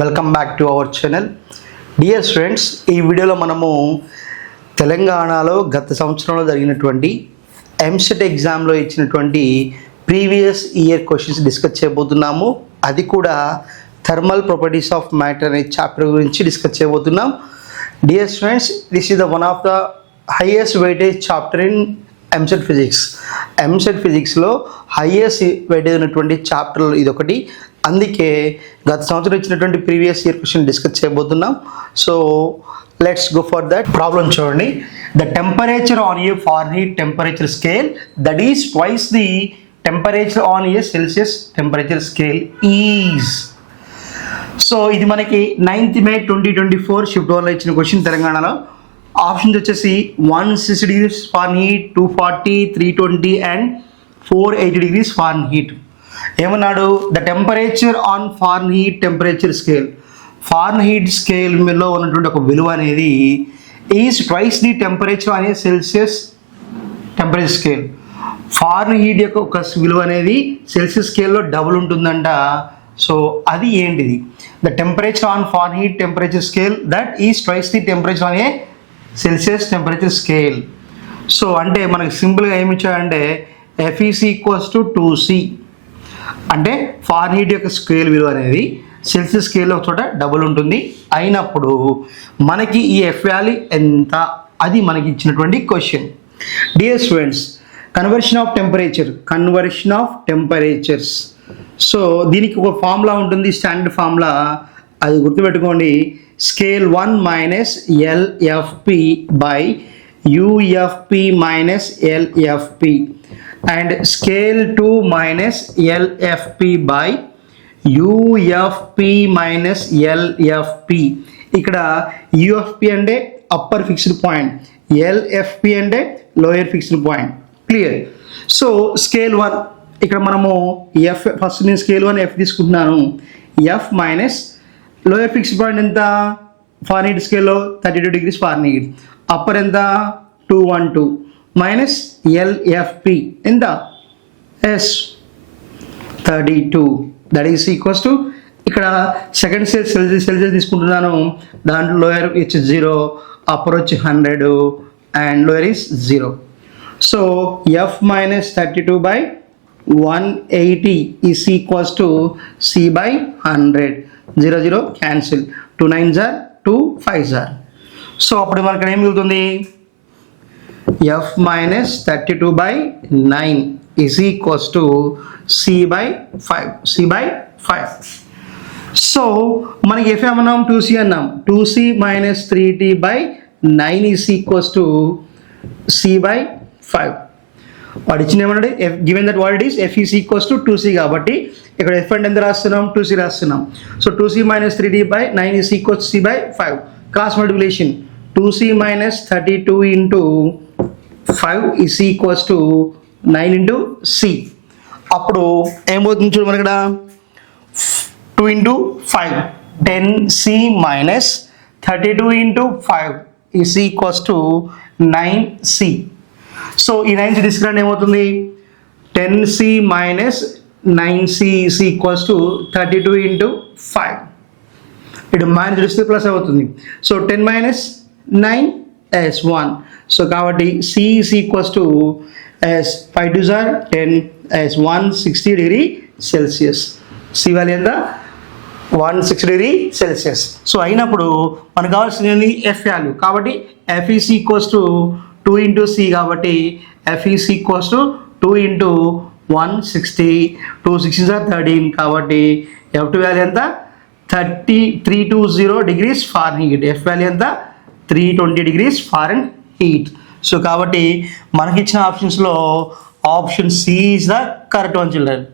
Welcome back to our channel. Dear students, ఈ వీడియోలో మనము తెలంగాణలో గత సంవత్సరంలో జరిగినటువంటి ఎంసెట్ ఎగ్జామ్లో ఇచ్చినటువంటి ప్రీవియస్ ఇయర్ క్వశ్చన్స్ డిస్కస్ చేయబోతున్నాము. అది కూడా థర్మల్ ప్రాపర్టీస్ ఆఫ్ మ్యాటర్ అనే చాప్టర్ గురించి డిస్కస్ చేయబోతున్నాం. Dear students, this is the one of the highest weightage chapter in EAMCET physics. EAMCET ఫిజిక్స్లో హైయెస్ట్ వెయిటేజ్ ఉన్నటువంటి చాప్టర్ ఇది ఒకటి. అందుకే గత సంవత్సరం ఇచ్చినటువంటి ప్రీవియస్ ఇయర్ క్వశ్చన్ డిస్కస్ చేయబోతున్నాం. So let's go for that. Problem చూడండి. The temperature on a Fahrenheit temperature scale that is twice the temperature on a Celsius temperature scale is. So ఇది మనకి 9th May 2024 షిఫ్ట్ 1లో ఇచ్చిన question తెలంగాణలో. Options వచ్చేసి 160 degrees Fahrenheit, 240, 320 and 480 degrees Fahrenheit. ఏమన్నాడు? The temperature on Fahrenheit temperature scale, Fahrenheit స్కేల్లో ఉన్నటువంటి ఒక విలువ అనేది ఈజ్ ట్వైస్ ది టెంపరేచర్ అనే సెల్సియస్ టెంపరేచర్ స్కేల్. ఫారెన్హీట్ యొక్క ఒక విలువ అనేది సెల్సియస్ స్కేల్లో డబుల్ ఉంటుందంట. సో అది ఏంటిది? The temperature on Fahrenheit temperature scale that is twice the temperature on a Celsius temperature scale. So అంటే మనకి సింపుల్గా ఏమి ఇచ్చాడంటే FEC = 2C. అంటే ఫారెన్హీట్ యొక్క స్కేల్ విలువ అనేది సెల్సియస్ స్కేల్లో ఒక చోట డబుల్ ఉంటుంది. అయినప్పుడు మనకి ఈ F వాల్యూ ఎంత, అది మనకి ఇచ్చినటువంటి question. Dear students, conversion of temperatures. So దీనికి ఒక ఫార్ములా ఉంటుంది, స్టాండర్డ్ ఫార్ములా. అది గుర్తుపెట్టుకోండి. Scale 1 - LFP by UFP - LFP and scale 2 - LFP by UFP - LFP. ఇక్కడ UFP అంటే అప్పర్ ఫిక్స్డ్ పాయింట్, LFP అంటే lower fixed point. Clear? So scale 1 ఇక్కడ మనము F, ఫస్ట్ నేను స్కేల్ 1 F తీసుకుంటున్నాను. F minus lower fixed point ఎంత Fahrenheit స్కేల్లో 32 degrees Fahrenheit, upper ఎంత 212 మైనస్ LFP ఎంత S 32. That is equals to ఇక్కడ సెకండ్ సెల్సియస్ తీసుకుంటున్నాను. దాంట్లో లోయర్ వచ్చి 0, అప్పర్ వచ్చి 100 and lower is 0. So F - 32 by 180 is equals to C by 100. 0 0 cancel, 2 9s are 2 5s are. So అప్పుడు మనకి ఏం మిగులుతుంది? F - 32 by 9 is equals to C by 5. So మనకి F ఏమన్నాం? 2C అన్నాం. 2C - 3T by 9 is equals to C by 5. వాడు ఇచ్చిన ఏమన్నాడు? Given that what it is FEC = 2C కాబట్టి ఇక్కడ F అంటే ఎంత రాస్తున్నాం? 2C రాస్తున్నాం. So 2C - 3T by 9 is equals to C by 5. Cross multiplication 2C - 32 into 5 is equals to 9 into C. అప్పుడు ఏమవుతుంది చూడు మనకి ఇక్కడ 2 into 5 10C minus 32 into 5 is equals to 9C. So ఈ 9C తీసుకురండి, ఏమవుతుంది? 10C minus 9C is equals to 32 into 5. ఇటు minus తెలిస్తే ప్లస్ అవుతుంది. So 10 minus 9 as 1. సో కాబట్టి C is equals to as 5 2s are 10 as 160 degree Celsius. C value ఎంత? 160 degree Celsius. So అయినప్పుడు మనకు కావాల్సింది F వాల్యూ. కాబట్టి FEC = 2 into C కాబట్టి FEC = 2 into 160. 2 6s are 13 కాబట్టి F2 వాల్యూ ఎంత? 320 degrees ఫారెన్హీట్. F వాల్యూ ఎంత? 320 degrees ఫారెన్హీట్. సో కాబట్టి మనకి ఇచ్చిన ఆప్షన్స్లో option C is the correct one children.